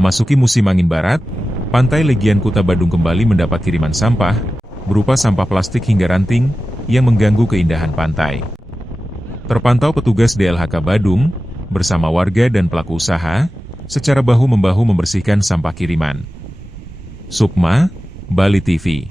Memasuki musim angin barat, Pantai Legian Kuta Badung kembali mendapat kiriman sampah, berupa sampah plastik hingga ranting, yang mengganggu keindahan pantai. Terpantau petugas DLHK Badung, bersama warga dan pelaku usaha, secara bahu-membahu membersihkan sampah kiriman. Sukma, Bali TV.